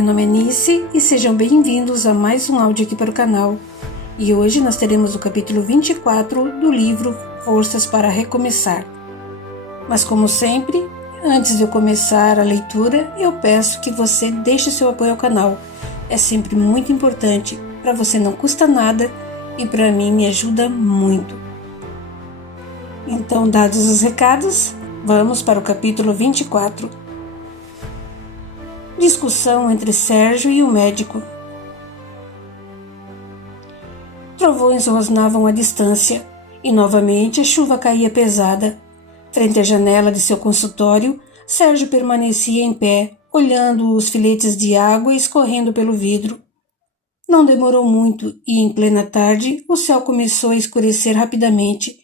Meu nome é Nice e sejam bem-vindos a mais um áudio aqui para o canal. E hoje nós teremos o capítulo 24 do livro Forças para Recomeçar. Mas como sempre, antes de eu começar a leitura, eu peço que você deixe seu apoio ao canal. É sempre muito importante, para você não custa nada e para mim me ajuda muito. Então, dados os recados, vamos para o capítulo 24. Discussão entre Sérgio e o médico. Trovões rosnavam à distância e novamente a chuva caía pesada. Frente à janela de seu consultório, Sérgio permanecia em pé, olhando os filetes de água escorrendo pelo vidro. Não demorou muito e, em plena tarde, o céu começou a escurecer rapidamente.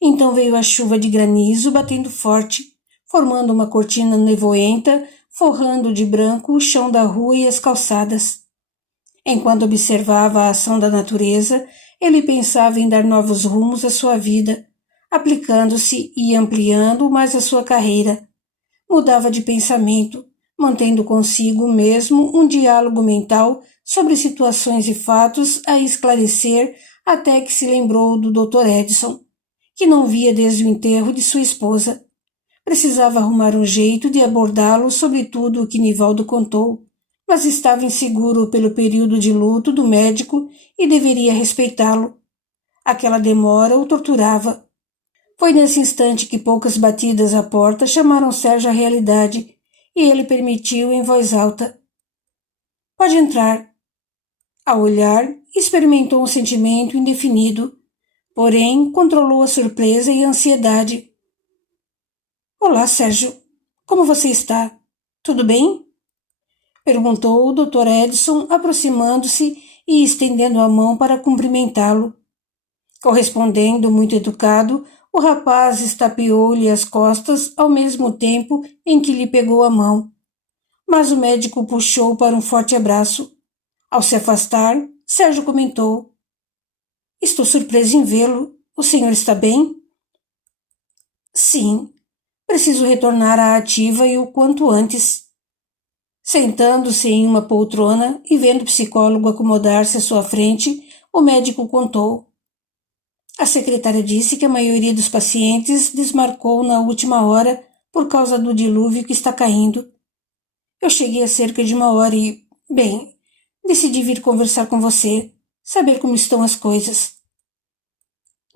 Então veio a chuva de granizo batendo forte, formando uma cortina nevoenta, forrando de branco o chão da rua e as calçadas. Enquanto observava a ação da natureza, ele pensava em dar novos rumos à sua vida, aplicando-se e ampliando mais a sua carreira. Mudava de pensamento, mantendo consigo mesmo um diálogo mental sobre situações e fatos a esclarecer até que se lembrou do Dr. Edson, que não via desde o enterro de sua esposa. Precisava arrumar um jeito de abordá-lo sobre tudo o que Nivaldo contou, mas estava inseguro pelo período de luto do médico e deveria respeitá-lo. Aquela demora o torturava. Foi nesse instante que poucas batidas à porta chamaram Sérgio à realidade, e ele permitiu em voz alta. — Pode entrar. Ao olhar, experimentou um sentimento indefinido, porém controlou a surpresa e a ansiedade. — Olá, Sérgio. Como você está? Tudo bem? Perguntou o Dr. Edson, aproximando-se e estendendo a mão para cumprimentá-lo. Correspondendo muito educado, o rapaz estapeou-lhe as costas ao mesmo tempo em que lhe pegou a mão. Mas o médico o puxou para um forte abraço. Ao se afastar, Sérgio comentou. — Estou surpreso em vê-lo. O senhor está bem? — Sim. Preciso retornar à ativa e o quanto antes. Sentando-se em uma poltrona e vendo o psicólogo acomodar-se à sua frente, o médico contou. A secretária disse que a maioria dos pacientes desmarcou na última hora por causa do dilúvio que está caindo. Eu cheguei há cerca de 1 hora e, bem, decidi vir conversar com você, saber como estão as coisas.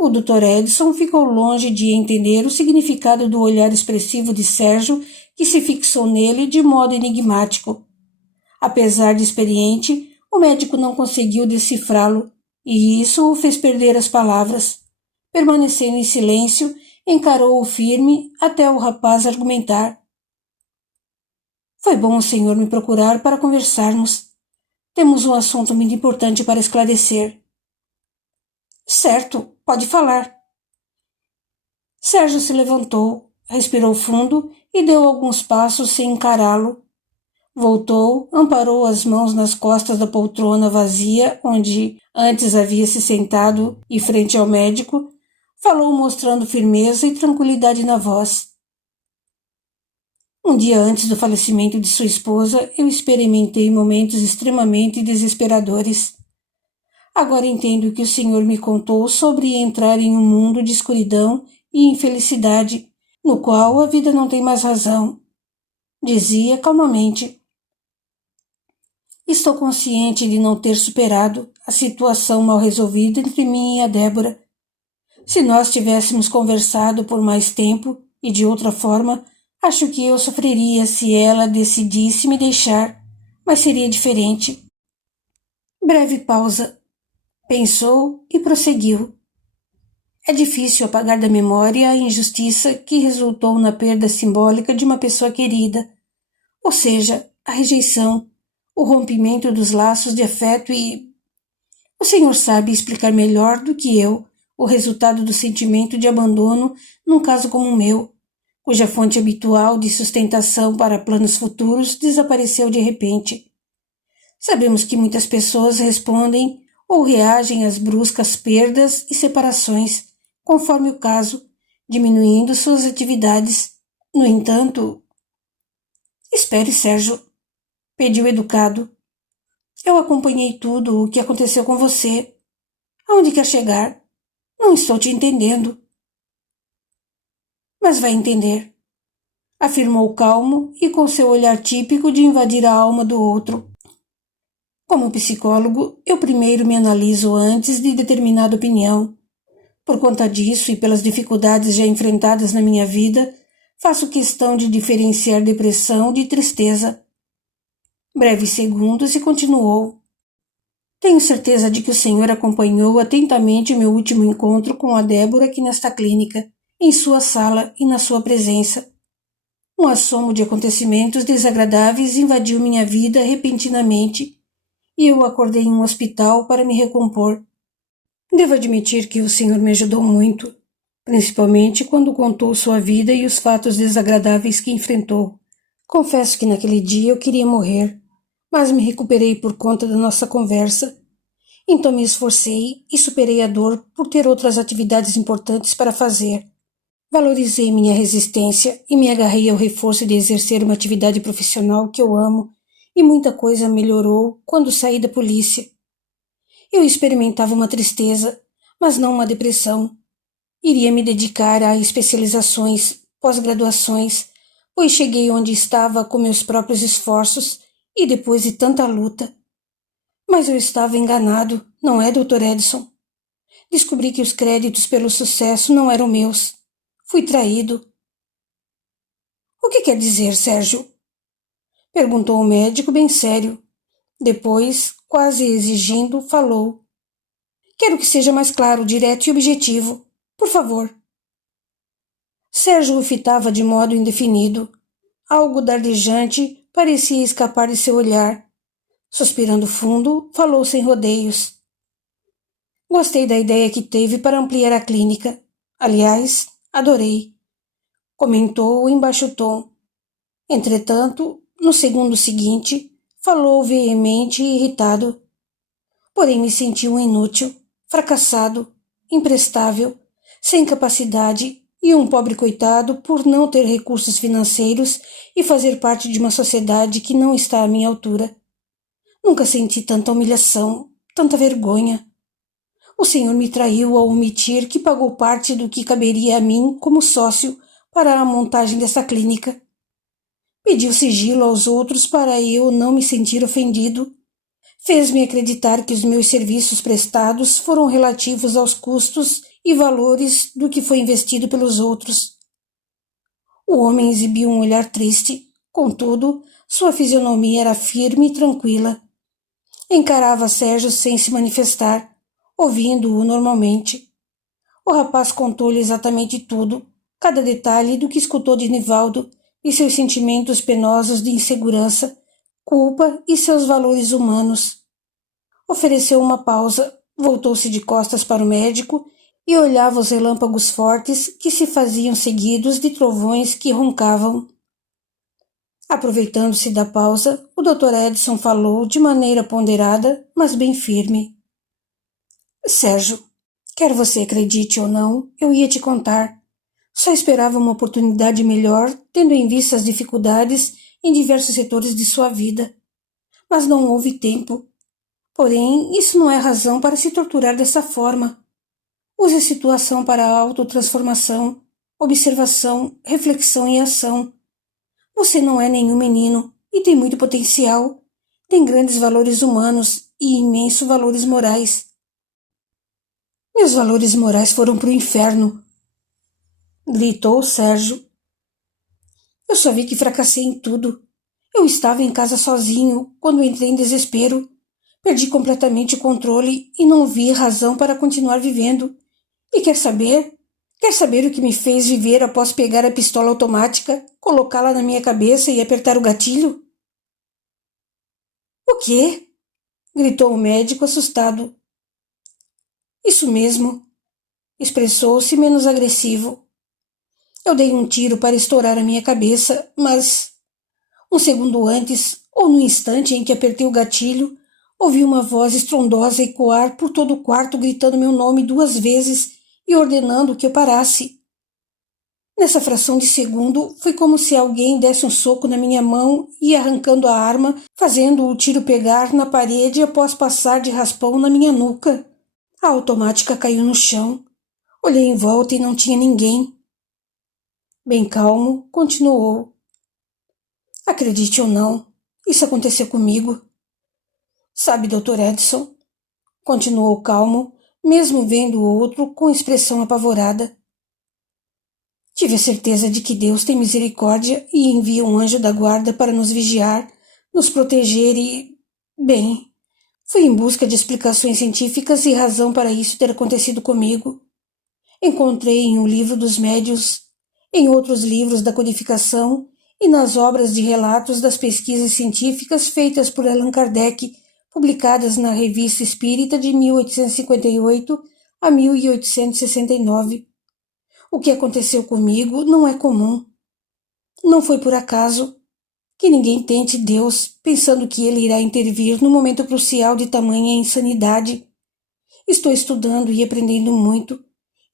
O Dr. Edson ficou longe de entender o significado do olhar expressivo de Sérgio, que se fixou nele de modo enigmático. Apesar de experiente, o médico não conseguiu decifrá-lo, e isso o fez perder as palavras. Permanecendo em silêncio, encarou-o firme até o rapaz argumentar. Foi bom o senhor me procurar para conversarmos. Temos um assunto muito importante para esclarecer. Certo, pode falar. Sérgio se levantou, respirou fundo e deu alguns passos sem encará-lo. Voltou, amparou as mãos nas costas da poltrona vazia onde antes havia se sentado e frente ao médico, falou mostrando firmeza e tranquilidade na voz. Um dia antes do falecimento de sua esposa, eu experimentei momentos extremamente desesperadores. Agora entendo o que o senhor me contou sobre entrar em um mundo de escuridão e infelicidade, no qual a vida não tem mais razão. Dizia calmamente. Estou consciente de não ter superado a situação mal resolvida entre mim e a Débora. Se nós tivéssemos conversado por mais tempo e de outra forma, acho que eu sofreria se ela decidisse me deixar, mas seria diferente. Breve pausa. Pensou e prosseguiu. É difícil apagar da memória a injustiça que resultou na perda simbólica de uma pessoa querida, ou seja, a rejeição, o rompimento dos laços de afeto e... O senhor sabe explicar melhor do que eu o resultado do sentimento de abandono num caso como o meu, cuja fonte habitual de sustentação para planos futuros desapareceu de repente. Sabemos que muitas pessoas respondem ou reagem às bruscas perdas e separações, conforme o caso, diminuindo suas atividades. No entanto... Espere, Sérgio. pediu educado. Eu acompanhei tudo o que aconteceu com você. Aonde quer chegar? Não estou te entendendo. Mas vai entender, afirmou calmo e com seu olhar típico de invadir a alma do outro. Como psicólogo, eu primeiro me analiso antes de determinada opinião. Por conta disso e pelas dificuldades já enfrentadas na minha vida, faço questão de diferenciar depressão de tristeza. Breves segundos e continuou. Tenho certeza de que o senhor acompanhou atentamente meu último encontro com a Débora aqui nesta clínica, em sua sala e na sua presença. Um assomo de acontecimentos desagradáveis invadiu minha vida repentinamente e eu acordei em um hospital para me recompor. Devo admitir que o senhor me ajudou muito, principalmente quando contou sua vida e os fatos desagradáveis que enfrentou. Confesso que naquele dia eu queria morrer, mas me recuperei por conta da nossa conversa. Então me esforcei e superei a dor por ter outras atividades importantes para fazer. Valorizei minha resistência e me agarrei ao reforço de exercer uma atividade profissional que eu amo, e muita coisa melhorou quando saí da polícia. Eu experimentava uma tristeza, mas não uma depressão. Iria me dedicar a especializações, pós-graduações, pois cheguei onde estava com meus próprios esforços e depois de tanta luta. Mas eu estava enganado, não é, Dr. Edson? Descobri que os créditos pelo sucesso não eram meus. Fui traído. O que quer dizer, Sérgio? Perguntou o médico bem sério. Depois, quase exigindo, falou. Quero que seja mais claro, direto e objetivo. Por favor. Sérgio o fitava de modo indefinido. Algo dardejante parecia escapar de seu olhar. Suspirando fundo, falou sem rodeios. Gostei da ideia que teve para ampliar a clínica. Aliás, adorei. Comentou em baixo tom. Entretanto, no segundo seguinte, falou veemente e irritado. Porém me senti um inútil, fracassado, imprestável, sem capacidade e um pobre coitado por não ter recursos financeiros e fazer parte de uma sociedade que não está à minha altura. Nunca senti tanta humilhação, tanta vergonha. O senhor me traiu ao omitir que pagou parte do que caberia a mim como sócio para a montagem dessa clínica. Pediu sigilo aos outros para eu não me sentir ofendido. Fez-me acreditar que os meus serviços prestados foram relativos aos custos e valores do que foi investido pelos outros. O homem exibiu um olhar triste, contudo, sua fisionomia era firme e tranquila. Encarava Sérgio sem se manifestar, ouvindo-o normalmente. O rapaz contou-lhe exatamente tudo, cada detalhe do que escutou de Nivaldo e seus sentimentos penosos de insegurança, culpa e seus valores humanos. Ofereceu uma pausa, voltou-se de costas para o médico e olhava os relâmpagos fortes que se faziam seguidos de trovões que roncavam. Aproveitando-se da pausa, o Dr. Edson falou de maneira ponderada, mas bem firme. Sérgio, quer você acredite ou não, eu ia te contar. Só esperava uma oportunidade melhor, tendo em vista as dificuldades em diversos setores de sua vida. Mas não houve tempo. Porém, isso não é razão para se torturar dessa forma. Use a situação para a autotransformação, observação, reflexão e ação. Você não é nenhum menino e tem muito potencial. Tem grandes valores humanos e imensos valores morais. Meus valores morais foram para o inferno, gritou Sérgio. Eu só vi que fracassei em tudo. Eu estava em casa sozinho quando entrei em desespero. Perdi completamente o controle e não vi razão para continuar vivendo. E quer saber? Quer saber o que me fez viver após pegar a pistola automática, colocá-la na minha cabeça e apertar o gatilho? O quê? Gritou o médico assustado. Isso mesmo, expressou-se menos agressivo. Eu dei um tiro para estourar a minha cabeça, mas um segundo antes, ou no instante em que apertei o gatilho, ouvi uma voz estrondosa ecoar por todo o quarto gritando meu nome 2 vezes e ordenando que eu parasse. Nessa fração de segundo, foi como se alguém desse um soco na minha mão e, arrancando a arma, fazendo o tiro pegar na parede após passar de raspão na minha nuca. A automática caiu no chão. Olhei em volta e não tinha ninguém. Bem calmo, continuou. Acredite ou não, isso aconteceu comigo. Sabe, Dr. Edson, continuou calmo, mesmo vendo o outro com expressão apavorada. Tive a certeza de que Deus tem misericórdia e envia um anjo da guarda para nos vigiar, nos proteger e... Bem, fui em busca de explicações científicas e razão para isso ter acontecido comigo. Encontrei em O Livro dos Médiuns, em outros livros da codificação e nas obras de relatos das pesquisas científicas feitas por Allan Kardec, publicadas na Revista Espírita de 1858 a 1869. O que aconteceu comigo não é comum. Não foi por acaso. Que ninguém tente Deus pensando que ele irá intervir no momento crucial de tamanha insanidade. Estou estudando e aprendendo muito,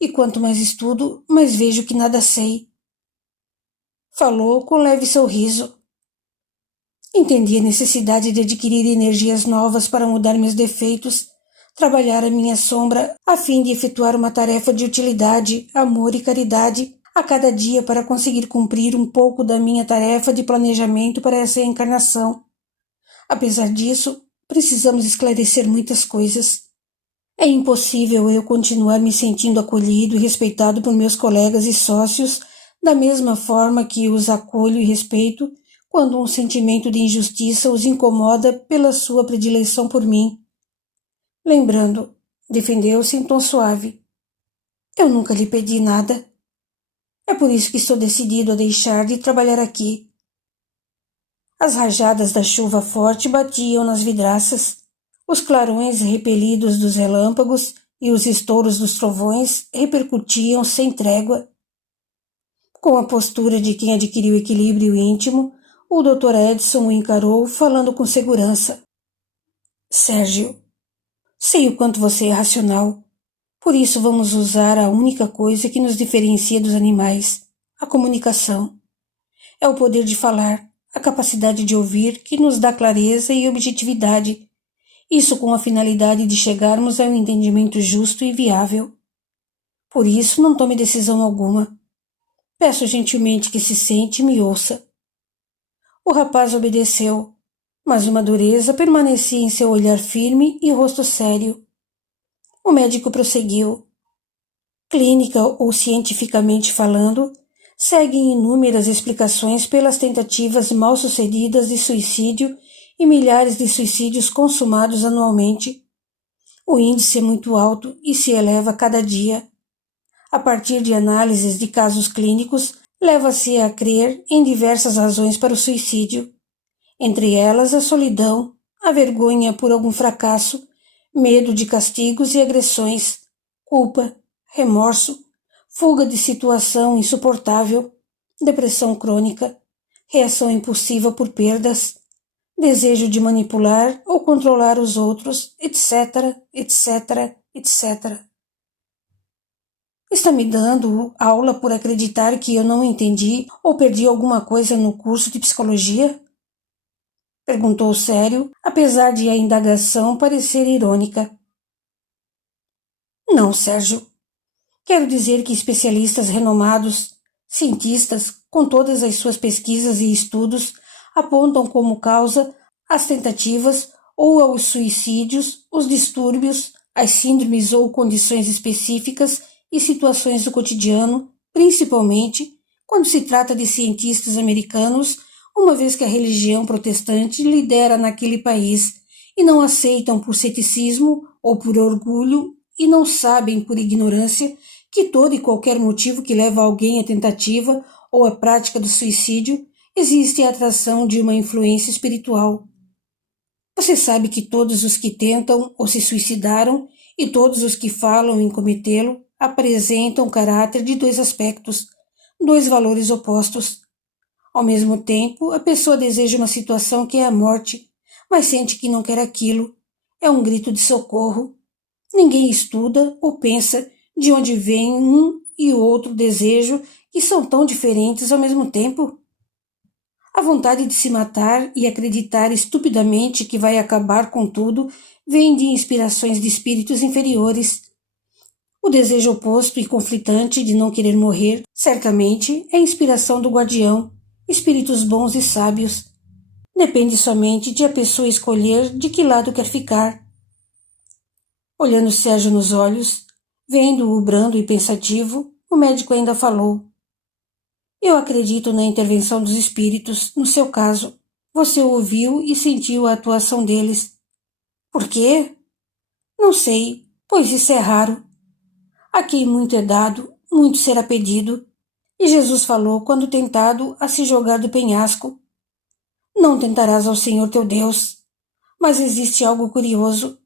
e quanto mais estudo, mais vejo que nada sei. Falou com leve sorriso. Entendi a necessidade de adquirir energias novas para mudar meus defeitos, trabalhar a minha sombra a fim de efetuar uma tarefa de utilidade, amor e caridade a cada dia para conseguir cumprir um pouco da minha tarefa de planejamento para essa encarnação. Apesar disso, precisamos esclarecer muitas coisas. É impossível eu continuar me sentindo acolhido e respeitado por meus colegas e sócios da mesma forma que os acolho e respeito quando um sentimento de injustiça os incomoda pela sua predileção por mim. Lembrando, defendeu-se em tom suave. Eu nunca lhe pedi nada. É por isso que estou decidido a deixar de trabalhar aqui. As rajadas da chuva forte batiam nas vidraças. Os clarões repelidos dos relâmpagos e os estouros dos trovões repercutiam sem trégua. Com a postura de quem adquiriu equilíbrio íntimo, o Dr. Edson o encarou, falando com segurança. Sérgio, sei o quanto você é racional. Por isso vamos usar a única coisa que nos diferencia dos animais, a comunicação. É o poder de falar, a capacidade de ouvir que nos dá clareza e objetividade. Isso com a finalidade de chegarmos a um entendimento justo e viável. Por isso não tome decisão alguma. Peço gentilmente que se sente e me ouça. O rapaz obedeceu, mas uma dureza permanecia em seu olhar firme e rosto sério. O médico prosseguiu. Clínica ou cientificamente falando, seguem inúmeras explicações pelas tentativas mal sucedidas de suicídio e milhares de suicídios consumados anualmente. O índice é muito alto e se eleva a cada dia. A partir de análises de casos clínicos, leva-se a crer em diversas razões para o suicídio, entre elas a solidão, a vergonha por algum fracasso, medo de castigos e agressões, culpa, remorso, fuga de situação insuportável, depressão crônica, reação impulsiva por perdas, desejo de manipular ou controlar os outros, etc, etc, etc. Está me dando aula por acreditar que eu não entendi ou perdi alguma coisa no curso de psicologia? Perguntou sério, apesar de a indagação parecer irônica. Não, Sérgio. Quero dizer que especialistas renomados, cientistas, com todas as suas pesquisas e estudos, apontam como causa as tentativas ou aos suicídios, os distúrbios, as síndromes ou condições específicas e situações do cotidiano, principalmente quando se trata de cientistas americanos, uma vez que a religião protestante lidera naquele país e não aceitam por ceticismo ou por orgulho e não sabem por ignorância que todo e qualquer motivo que leva alguém à tentativa ou à prática do suicídio existe a atração de uma influência espiritual. Você sabe que todos os que tentam ou se suicidaram e todos os que falam em cometê-lo apresentam o caráter de dois aspectos, dois valores opostos. Ao mesmo tempo, a pessoa deseja uma situação que é a morte, mas sente que não quer aquilo. É um grito de socorro. Ninguém estuda ou pensa de onde vem um e outro desejo que são tão diferentes ao mesmo tempo? A vontade de se matar e acreditar estupidamente que vai acabar com tudo vem de inspirações de espíritos inferiores. O desejo oposto e conflitante de não querer morrer, certamente, é a inspiração do guardião, espíritos bons e sábios. Depende somente de a pessoa escolher de que lado quer ficar. Olhando Sérgio nos olhos, vendo-o brando e pensativo, o médico ainda falou. Eu acredito na intervenção dos espíritos, no seu caso. Você ouviu e sentiu a atuação deles. Por quê? Não sei, pois isso é raro. A quem muito é dado, muito será pedido. E Jesus falou quando tentado a se jogar do penhasco. Não tentarás ao Senhor teu Deus. Mas existe algo curioso,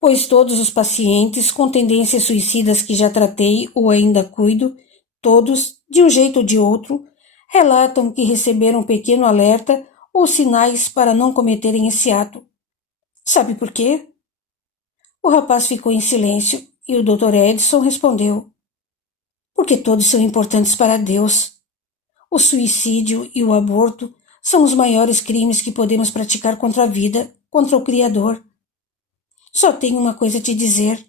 pois todos os pacientes com tendências suicidas que já tratei ou ainda cuido, todos, de um jeito ou de outro, relatam que receberam um pequeno alerta ou sinais para não cometerem esse ato. Sabe por quê? O rapaz ficou em silêncio e o Dr. Edson respondeu. Porque todos são importantes para Deus. O suicídio e o aborto são os maiores crimes que podemos praticar contra a vida, contra o Criador. Só tenho uma coisa a te dizer,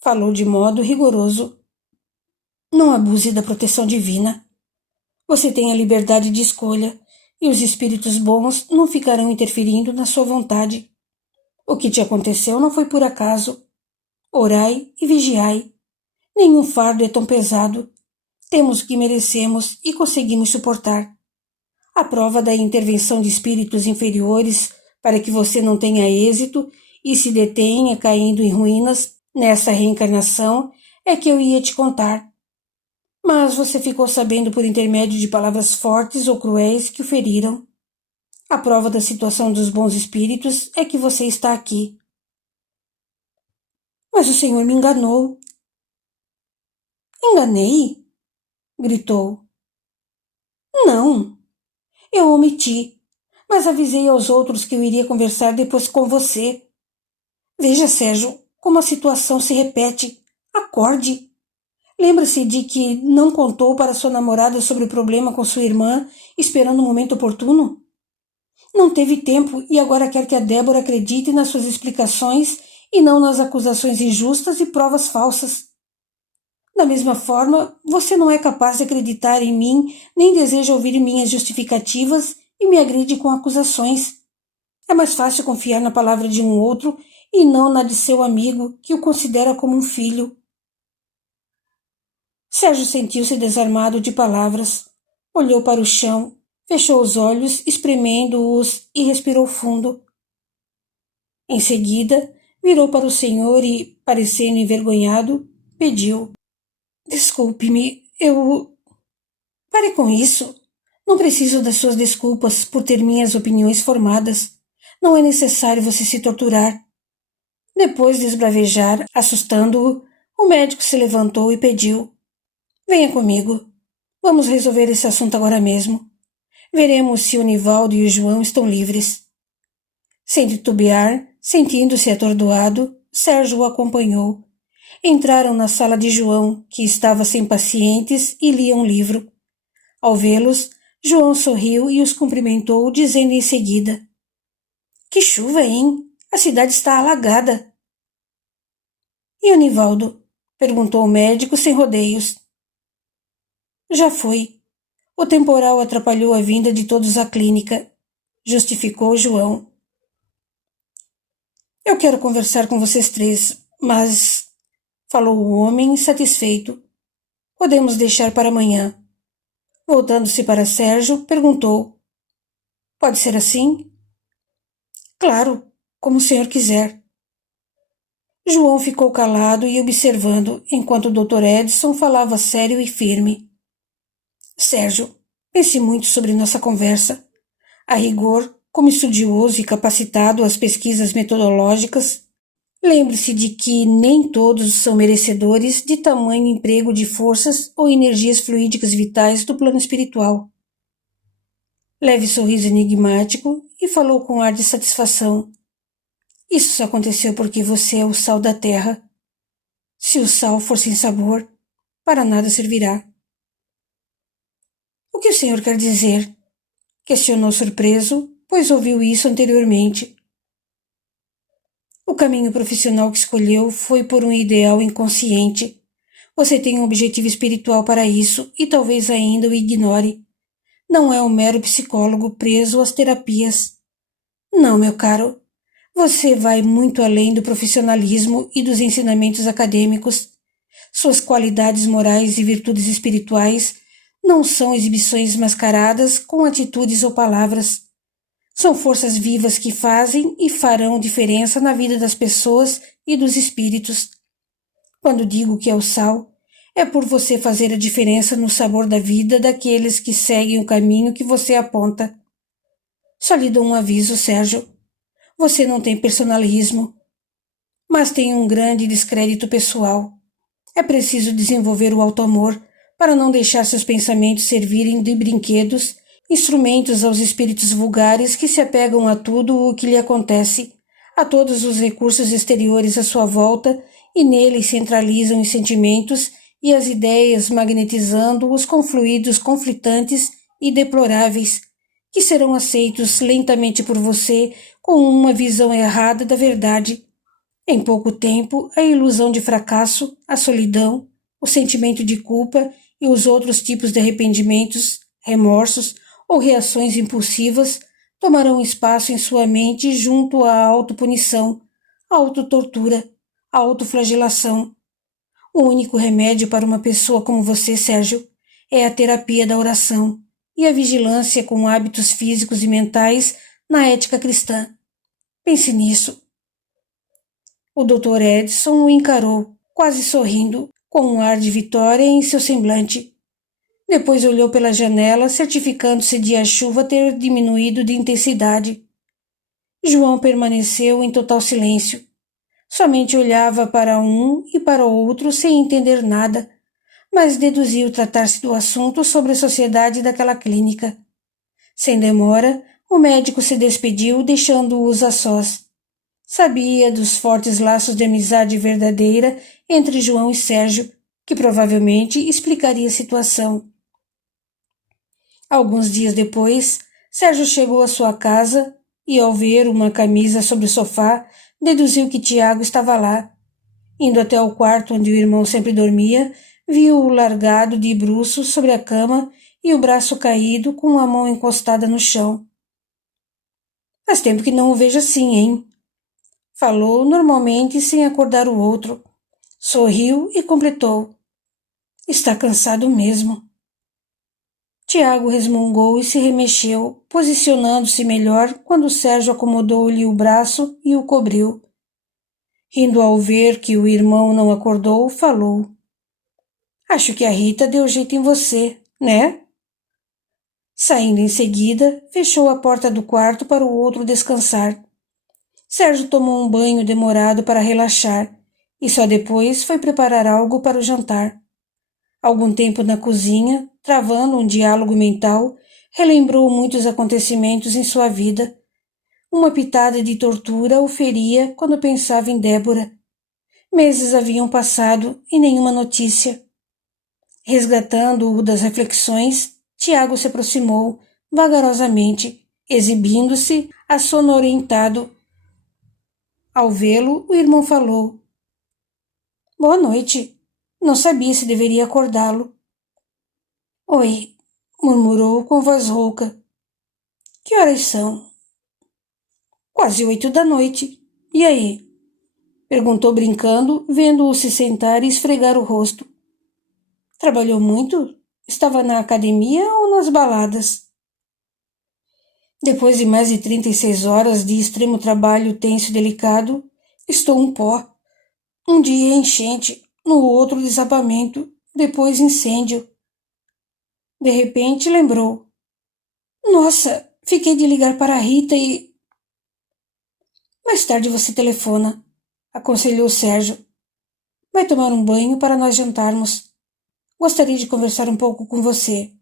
falou de modo rigoroso. Não abuse da proteção divina. Você tem a liberdade de escolha e os espíritos bons não ficarão interferindo na sua vontade. O que te aconteceu não foi por acaso. Orai e vigiai. Nenhum fardo é tão pesado. Temos o que merecemos e conseguimos suportar. A prova da intervenção de espíritos inferiores para que você não tenha êxito e se detenha caindo em ruínas nessa reencarnação é que eu ia te contar. Mas você ficou sabendo por intermédio de palavras fortes ou cruéis que o feriram. A prova da situação dos bons espíritos é que você está aqui. Mas o Senhor me enganou. Enganei? Gritou. Não, eu omiti, mas avisei aos outros que eu iria conversar depois com você. Veja, Sérgio, como a situação se repete. Acorde. Lembra-se de que não contou para sua namorada sobre o problema com sua irmã, esperando o momento oportuno? Não teve tempo e agora quer que a Débora acredite nas suas explicações e não nas acusações injustas e provas falsas. Da mesma forma, você não é capaz de acreditar em mim, nem deseja ouvir minhas justificativas e me agride com acusações. É mais fácil confiar na palavra de um outro e não na de seu amigo, que o considera como um filho. Sérgio sentiu-se desarmado de palavras. Olhou para o chão, fechou os olhos, espremendo-os e respirou fundo. Em seguida, virou para o senhor e, parecendo envergonhado, pediu. Desculpe-me, eu... Pare com isso. Não preciso das suas desculpas por ter minhas opiniões formadas. Não é necessário você se torturar. Depois de esbravejar, assustando-o, o médico se levantou e pediu. Venha comigo. Vamos resolver esse assunto agora mesmo. Veremos se o Nivaldo e o João estão livres. Sem titubear, sentindo-se atordoado, Sérgio o acompanhou. Entraram na sala de João, que estava sem pacientes e lia um livro. Ao vê-los, João sorriu e os cumprimentou, dizendo em seguida. Que chuva, hein? A cidade está alagada. E o Nivaldo? Perguntou o médico sem rodeios. Já foi. O temporal atrapalhou a vinda de todos à clínica, justificou João. Eu quero conversar com vocês três, mas... falou o homem insatisfeito. Podemos deixar para amanhã. Voltando-se para Sérgio, perguntou. Pode ser assim? Claro, como o senhor quiser. João ficou calado e observando, enquanto o Dr. Edson falava sério e firme. Sérgio, pense muito sobre nossa conversa. A rigor, como estudioso e capacitado às pesquisas metodológicas, lembre-se de que nem todos são merecedores de tamanho emprego de forças ou energias fluídicas vitais do plano espiritual. Leve sorriso enigmático e falou com ar de satisfação. Isso só aconteceu porque você é o sal da terra. Se o sal for sem sabor, para nada servirá. O que o senhor quer dizer? Questionou surpreso, pois ouviu isso anteriormente. O caminho profissional que escolheu foi por um ideal inconsciente. Você tem um objetivo espiritual para isso e talvez ainda o ignore. Não é um mero psicólogo preso às terapias. Não, meu caro. Você vai muito além do profissionalismo e dos ensinamentos acadêmicos. Suas qualidades morais e virtudes espirituais não são exibições mascaradas com atitudes ou palavras. São forças vivas que fazem e farão diferença na vida das pessoas e dos espíritos. Quando digo que é o sal, é por você fazer a diferença no sabor da vida daqueles que seguem o caminho que você aponta. Só lhe dou um aviso, Sérgio. Você não tem personalismo, mas tem um grande descrédito pessoal. É preciso desenvolver o auto-amor para não deixar seus pensamentos servirem de brinquedos, instrumentos aos espíritos vulgares que se apegam a tudo o que lhe acontece, a todos os recursos exteriores à sua volta e neles centralizam os sentimentos e as ideias magnetizando-os com fluidos conflitantes e deploráveis, que serão aceitos lentamente por você com uma visão errada da verdade. Em pouco tempo, a ilusão de fracasso, a solidão, o sentimento de culpa e os outros tipos de arrependimentos, remorsos ou reações impulsivas tomarão espaço em sua mente junto à autopunição, à autotortura, à autoflagelação. O único remédio para uma pessoa como você, Sérgio, é a terapia da oração e a vigilância com hábitos físicos e mentais na ética cristã. Pense nisso. O Dr. Edson o encarou, quase sorrindo, com um ar de vitória em seu semblante. Depois olhou pela janela, certificando-se de a chuva ter diminuído de intensidade. João permaneceu em total silêncio. Somente olhava para um e para o outro sem entender nada, mas deduziu tratar-se do assunto sobre a sociedade daquela clínica. Sem demora, o médico se despediu, deixando-os a sós. Sabia dos fortes laços de amizade verdadeira entre João e Sérgio, que provavelmente explicaria a situação. Alguns dias depois, Sérgio chegou à sua casa e, ao ver uma camisa sobre o sofá, deduziu que Tiago estava lá. Indo até o quarto onde o irmão sempre dormia, viu-o largado de bruços sobre a cama e o braço caído com a mão encostada no chão. — Faz tempo que não o vejo assim, hein? Falou normalmente sem acordar o outro. Sorriu e completou. — Está cansado mesmo. Tiago resmungou e se remexeu, posicionando-se melhor quando Sérgio acomodou-lhe o braço e o cobriu. Rindo ao ver que o irmão não acordou, falou. — Acho que a Rita deu jeito em você, né? Saindo em seguida, fechou a porta do quarto para o outro descansar. Sérgio tomou um banho demorado para relaxar e só depois foi preparar algo para o jantar. Algum tempo na cozinha, travando um diálogo mental, relembrou muitos acontecimentos em sua vida. Uma pitada de tortura o feria quando pensava em Débora. Meses haviam passado e nenhuma notícia. Resgatando-o das reflexões, Tiago se aproximou, vagarosamente, exibindo-se assonorientado. Ao vê-lo, o irmão falou. — Boa noite. Não sabia se deveria acordá-lo. — Oi, murmurou com voz rouca. — Que horas são? — Quase 8 da noite. E aí? Perguntou brincando, vendo-o se sentar e esfregar o rosto. — Trabalhou muito? Estava na academia ou nas baladas? Depois de mais de 36 horas de extremo trabalho tenso e delicado, estou um pó. Um dia enchente, no outro desabamento, depois incêndio. De repente lembrou. Nossa, fiquei de ligar para a Rita e... Mais tarde você telefona, aconselhou Sérgio. Vai tomar um banho para nós jantarmos. Gostaria de conversar um pouco com você.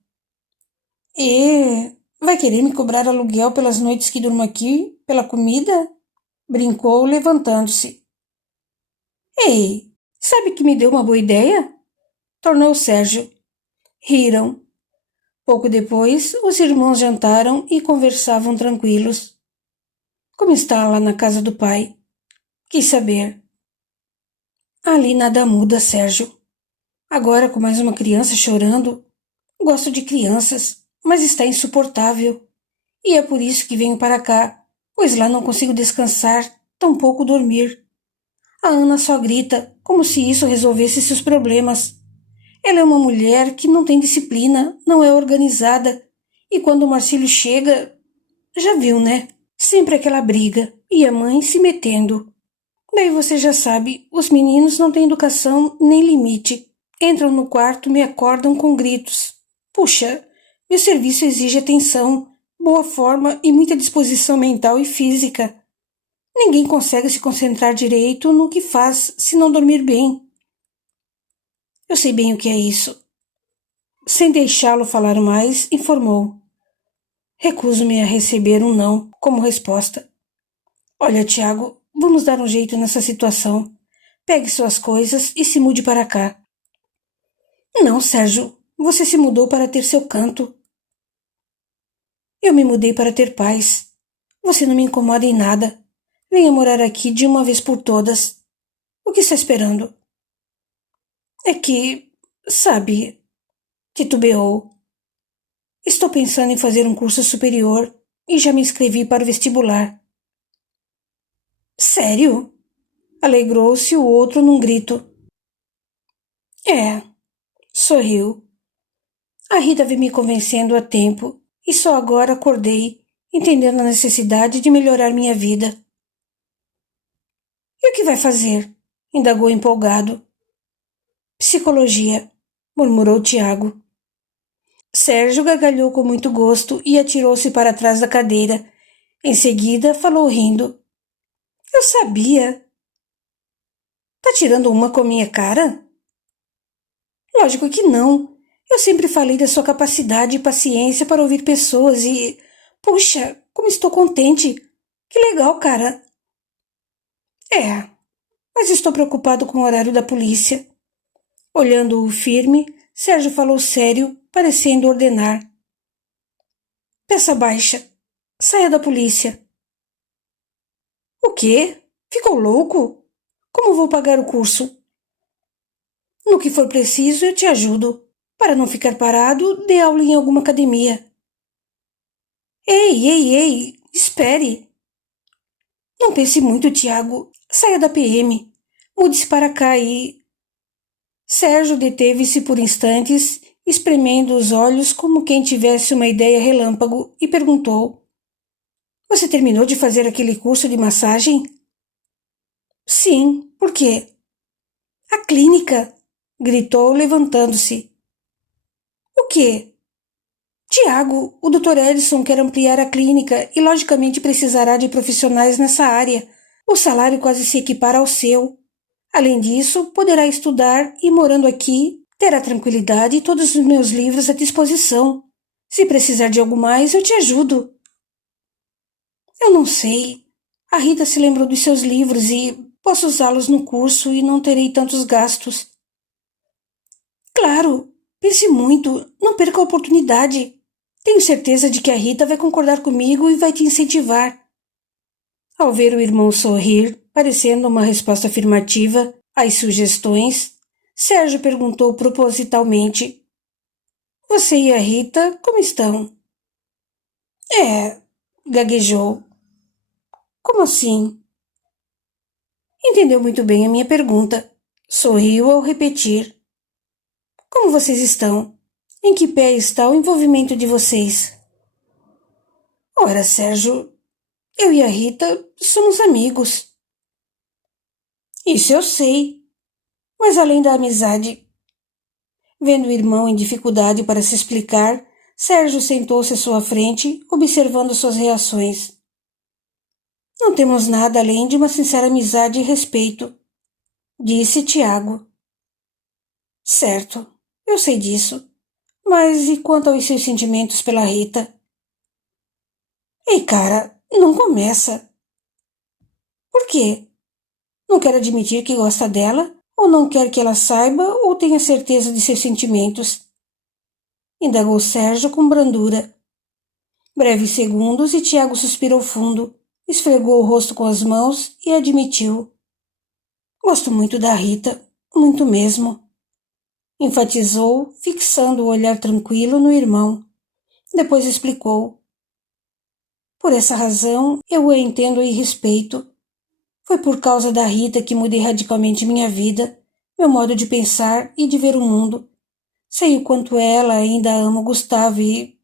E... vai querer me cobrar aluguel pelas noites que durmo aqui, pela comida? Brincou, levantando-se. Ei, sabe que me deu uma boa ideia? tornou Sérgio. Riram. Pouco depois, os irmãos jantaram e conversavam tranquilos. Como está lá na casa do pai? Quis saber. Ali nada muda, Sérgio. Agora com mais uma criança chorando. Gosto de crianças, mas está insuportável. E é por isso que venho para cá, pois lá não consigo descansar, tampouco dormir. A Ana só grita, como se isso resolvesse seus problemas. Ela é uma mulher que não tem disciplina, não é organizada. E quando o Marcílio chega, já viu, né? Sempre aquela briga, e a mãe se metendo. Daí você já sabe, os meninos não têm educação nem limite. Entram no quarto, me acordam com gritos. Puxa, meu serviço exige atenção, boa forma e muita disposição mental e física. Ninguém consegue se concentrar direito no que faz se não dormir bem. Eu sei bem o que é isso. Sem deixá-lo falar mais, informou. Recuso-me a receber um não como resposta. Olha, Tiago, vamos dar um jeito nessa situação. Pegue suas coisas e se mude para cá. Não, Sérgio, você se mudou para ter seu canto. Eu me mudei para ter paz. Você não me incomoda em nada. Venha morar aqui de uma vez por todas. O que está esperando? É que, sabe, titubeou. Estou pensando em fazer um curso superior e já me inscrevi para o vestibular. Sério? Alegrou-se o outro num grito. É, sorriu. A Rita veio me convencendo há tempo e só agora acordei, entendendo a necessidade de melhorar minha vida. E o que vai fazer? Indagou empolgado. Psicologia, murmurou Tiago. Sérgio gargalhou com muito gosto e atirou-se para trás da cadeira. Em seguida, falou rindo. Eu sabia. Tá tirando uma com a minha cara? Lógico que não. Eu sempre falei da sua capacidade e paciência para ouvir pessoas e... Puxa, como estou contente. Que legal, cara. É, mas estou preocupado com o horário da polícia. Olhando-o firme, Sérgio falou sério, parecendo ordenar. Peça baixa. Saia da polícia. O quê? Ficou louco? Como vou pagar o curso? No que for preciso, eu te ajudo. Para não ficar parado, dê aula em alguma academia. Ei, espere. Não pense muito, Tiago. Saia da PM. Mude-se para cá e... Sérgio deteve-se por instantes, espremendo os olhos como quem tivesse uma ideia relâmpago, e perguntou. Você terminou de fazer aquele curso de massagem? Sim, por quê? A clínica! Gritou, levantando-se. O quê? Tiago, o Dr. Edson quer ampliar a clínica e logicamente precisará de profissionais nessa área. O salário quase se equipara ao seu. Além disso, poderá estudar e, morando aqui, terá tranquilidade e todos os meus livros à disposição. Se precisar de algo mais, eu te ajudo. Eu não sei. A Rita se lembrou dos seus livros e posso usá-los no curso e não terei tantos gastos. Claro, pense muito, não perca a oportunidade. Tenho certeza de que a Rita vai concordar comigo e vai te incentivar. Ao ver o irmão sorrir, parecendo uma resposta afirmativa às sugestões, Sérgio perguntou propositalmente. Você e a Rita, como estão? Gaguejou. Como assim? Entendeu muito bem a minha pergunta. Sorriu ao repetir. Como vocês estão? Em que pé está o envolvimento de vocês? Ora, Sérgio, eu e a Rita somos amigos. Isso eu sei. Mas além da amizade... Vendo o irmão em dificuldade para se explicar, Sérgio sentou-se à sua frente, observando suas reações. Não temos nada além de uma sincera amizade e respeito, disse Tiago. Certo, eu sei disso. Mas e quanto aos seus sentimentos pela Rita? Ei, cara, não começa. Por quê? Não quer admitir que gosta dela Ou não quer que ela saiba ou tenha certeza de seus sentimentos? Indagou Sérgio com brandura. Breves segundos e Tiago suspirou fundo, esfregou o rosto com as mãos e admitiu. Gosto muito da Rita, muito mesmo. Enfatizou, fixando o olhar tranquilo no irmão. Depois explicou. Por essa razão, eu a entendo e respeito. Foi por causa da Rita que mudei radicalmente minha vida, meu modo de pensar e de ver o mundo. Sei o quanto ela ainda ama o Gustavo e...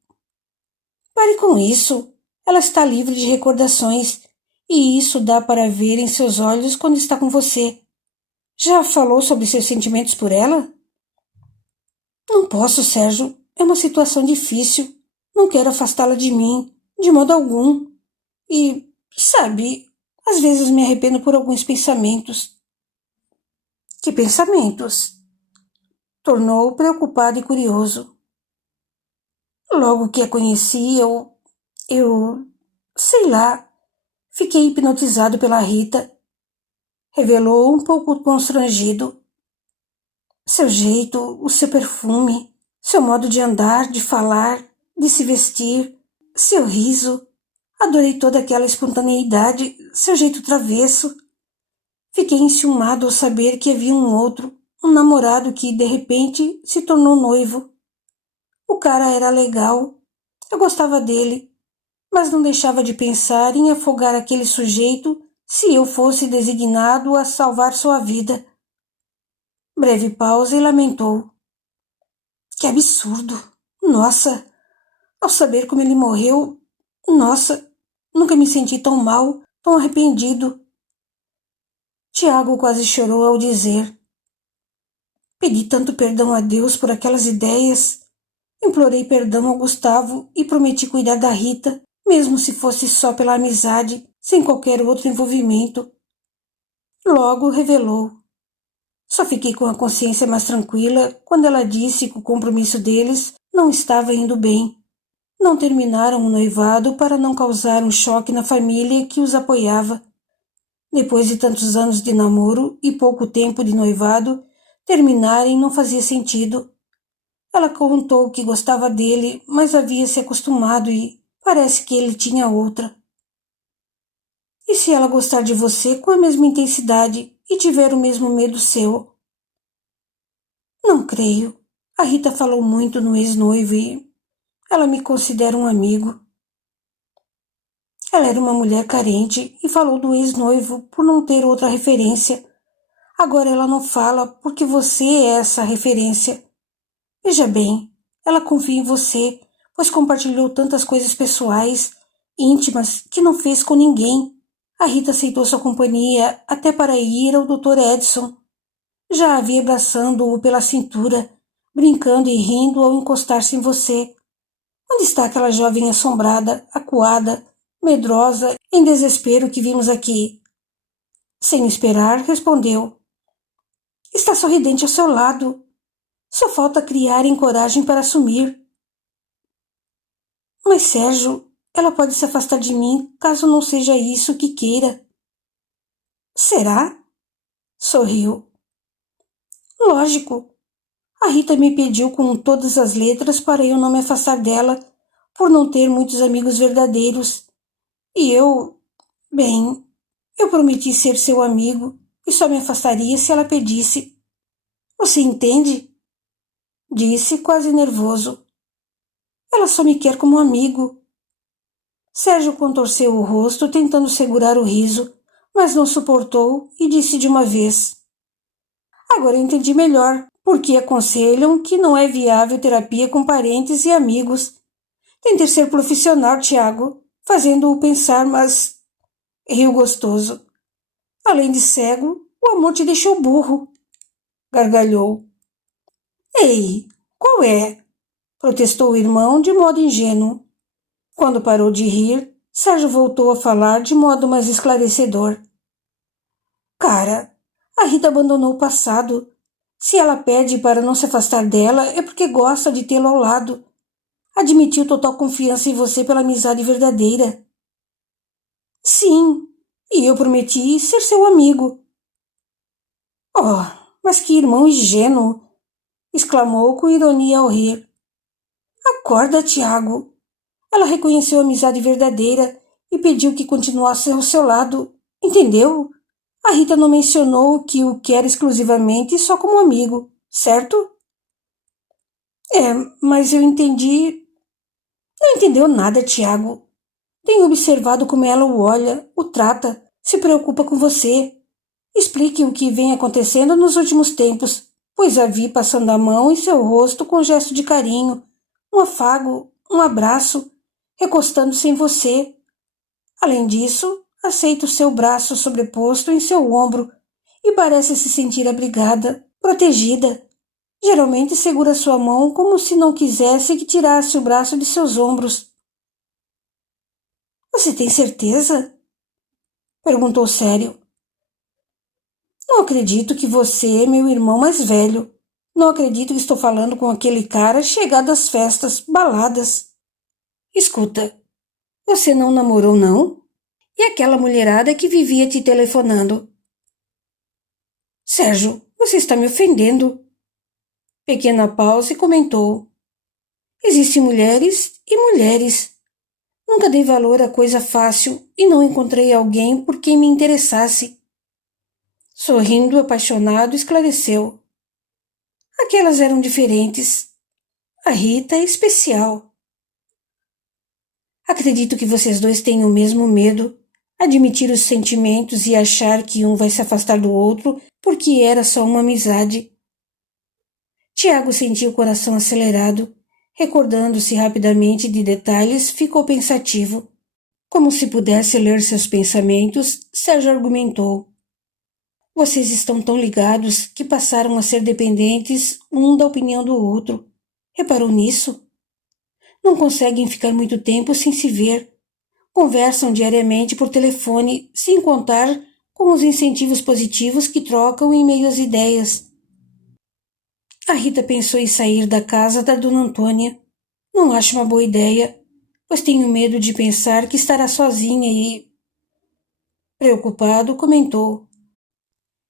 Pare com isso. Ela está livre de recordações, e isso dá para ver em seus olhos quando está com você. Já falou sobre seus sentimentos por ela? Não posso, Sérgio. É uma situação difícil. Não quero afastá-la de mim, de modo algum. E, sabe, às vezes me arrependo por alguns pensamentos. Que pensamentos? Tornou preocupado e curioso. Logo que a conheci, sei lá, fiquei hipnotizado pela Rita. Revelou um pouco constrangido. Seu jeito, o seu perfume, seu modo de andar, de falar, de se vestir, seu riso. Adorei toda aquela espontaneidade, seu jeito travesso. Fiquei enciumado ao saber que havia um outro, um namorado que, de repente, se tornou noivo. O cara era legal, eu gostava dele, mas não deixava de pensar em afogar aquele sujeito se eu fosse designado a salvar sua vida. Breve pausa e lamentou. Que absurdo! Nossa! Ao saber como ele morreu, nossa! Nunca me senti tão mal, tão arrependido. Tiago quase chorou ao dizer. Pedi tanto perdão a Deus por aquelas ideias. Implorei perdão ao Gustavo e prometi cuidar da Rita, mesmo se fosse só pela amizade, sem qualquer outro envolvimento. Logo revelou. Só fiquei com a consciência mais tranquila quando ela disse que o compromisso deles não estava indo bem. Não terminaram o noivado para não causar um choque na família que os apoiava. Depois de tantos anos de namoro e pouco tempo de noivado, terminarem não fazia sentido. Ela contou que gostava dele, mas havia se acostumado e parece que ele tinha outra. E se ela gostar de você com a mesma intensidade e tiver o mesmo medo seu? Não creio. A Rita falou muito no ex-noivo e ela me considera um amigo. Ela era uma mulher carente e falou do ex-noivo por não ter outra referência. Agora ela não fala porque você é essa referência. Veja bem, ela confia em você, pois compartilhou tantas coisas pessoais, íntimas, que não fez com ninguém. A Rita aceitou sua companhia até para ir ao Dr. Edson. Já a vi abraçando-o pela cintura, brincando e rindo ao encostar-se em você. Onde está aquela jovem assombrada, acuada, medrosa, em desespero que vimos aqui? Sem esperar, respondeu. Está sorridente ao seu lado. Só falta criarem coragem para assumir. Mas, Sérgio, ela pode se afastar de mim caso não seja isso que queira. Será? Sorriu. Lógico. A Rita me pediu com todas as letras para eu não me afastar dela, por não ter muitos amigos verdadeiros. E bem, eu prometi ser seu amigo e só me afastaria se ela pedisse. Você entende? Disse, quase nervoso. Ela só me quer como amigo. Sérgio contorceu o rosto, tentando segurar o riso, mas não suportou e disse de uma vez. Agora eu entendi melhor porque aconselham que não é viável terapia com parentes e amigos. Tente ser profissional, Tiago, fazendo-o pensar, mas... Riu gostoso. Além de cego, o amor te deixou burro. Gargalhou. Ei, qual é? Protestou o irmão de modo ingênuo. Quando parou de rir, Sérgio voltou a falar de modo mais esclarecedor. Cara, a Rita abandonou o passado. Se ela pede para não se afastar dela, é porque gosta de tê-lo ao lado. Admitiu total confiança em você pela amizade verdadeira. Sim, e eu prometi ser seu amigo. Oh, Mas que irmão ingênuo! Exclamou com ironia ao rir. Acorda, Tiago. Ela reconheceu a amizade verdadeira e pediu que continuasse ao seu lado. Entendeu? A Rita não mencionou que o quer exclusivamente só como amigo, certo? Mas eu entendi. Não entendeu nada, Tiago. Tenho observado como ela o olha, o trata, se preocupa com você. Explique o que vem acontecendo nos últimos tempos, pois a vi passando a mão em seu rosto com um gesto de carinho, um afago, um abraço, recostando-se em você. Além disso, aceita o seu braço sobreposto em seu ombro e parece se sentir abrigada, protegida. Geralmente segura sua mão como se não quisesse que tirasse o braço de seus ombros. Você tem certeza? Perguntou sério. Não acredito que você é meu irmão mais velho. Não acredito que estou falando com aquele cara chegado às festas, baladas. Escuta, você não namorou, não? E aquela mulherada que vivia te telefonando? Sérgio, você está me ofendendo. Pequena pausa e comentou. Existem mulheres e mulheres. Nunca dei valor a coisa fácil e não encontrei alguém por quem me interessasse. Sorrindo apaixonado, esclareceu. Aquelas eram diferentes. A Rita é especial. Acredito que vocês dois têm o mesmo medo, admitir os sentimentos e achar que um vai se afastar do outro porque era só uma amizade. Tiago sentiu o coração acelerado. Recordando-se rapidamente de detalhes, ficou pensativo. Como se pudesse ler seus pensamentos, Sérgio argumentou. Vocês estão tão ligados que passaram a ser dependentes um da opinião do outro. Reparou nisso? Não conseguem ficar muito tempo sem se ver. Conversam diariamente por telefone, sem contar com os incentivos positivos que trocam em meio às ideias. A Rita pensou em sair da casa da Dona Antônia. Não acho uma boa ideia, pois tenho medo de pensar que estará sozinha e... Preocupado, comentou.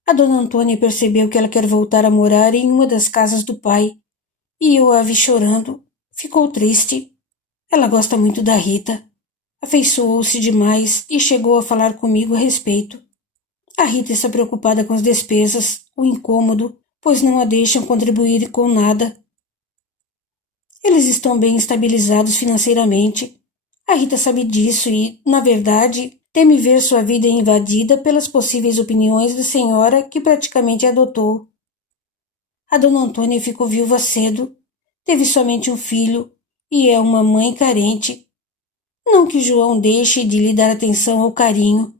A Dona Antônia percebeu que ela quer voltar a morar em uma das casas do pai, e eu a vi chorando. Ficou triste. Ela gosta muito da Rita. Afeiçoou-se demais e chegou a falar comigo a respeito. A Rita está preocupada com as despesas, o incômodo, pois não a deixam contribuir com nada. Eles estão bem estabilizados financeiramente. A Rita sabe disso e, na verdade, teme ver sua vida invadida pelas possíveis opiniões da senhora que praticamente adotou. A Dona Antônia ficou viúva cedo, teve somente um filho e é uma mãe carente. Não que João deixe de lhe dar atenção ou carinho,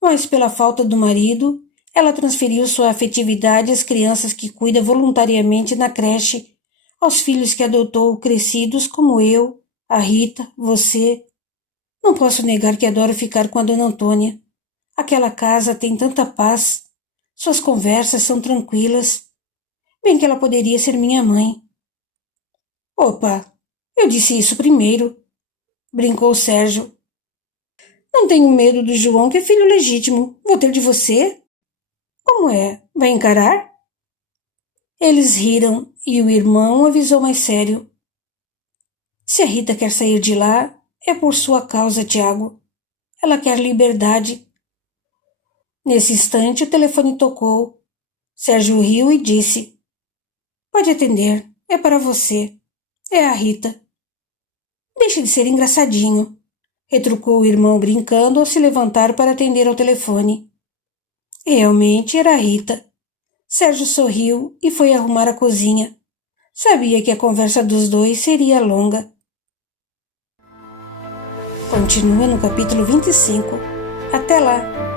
mas pela falta do marido, ela transferiu sua afetividade às crianças que cuida voluntariamente na creche, aos filhos que adotou crescidos como eu, a Rita, você. Não posso negar que adoro ficar com a Dona Antônia. Aquela casa tem tanta paz. Suas conversas são tranquilas. Bem que ela poderia ser minha mãe. Opa, eu disse isso primeiro, brincou Sérgio. Não tenho medo do João, que é filho legítimo. Vou ter de você? Como é? Vai encarar? Eles riram e o irmão avisou mais sério. Se a Rita quer sair de lá, é por sua causa, Tiago. Ela quer liberdade. Nesse instante o telefone tocou. Sérgio riu e disse. Pode atender, é para você. É a Rita. Deixe de ser engraçadinho, retrucou o irmão brincando ao se levantar para atender ao telefone. Realmente era a Rita. Sérgio sorriu e foi arrumar a cozinha. Sabia que a conversa dos dois seria longa. Continua no capítulo 25. Até lá!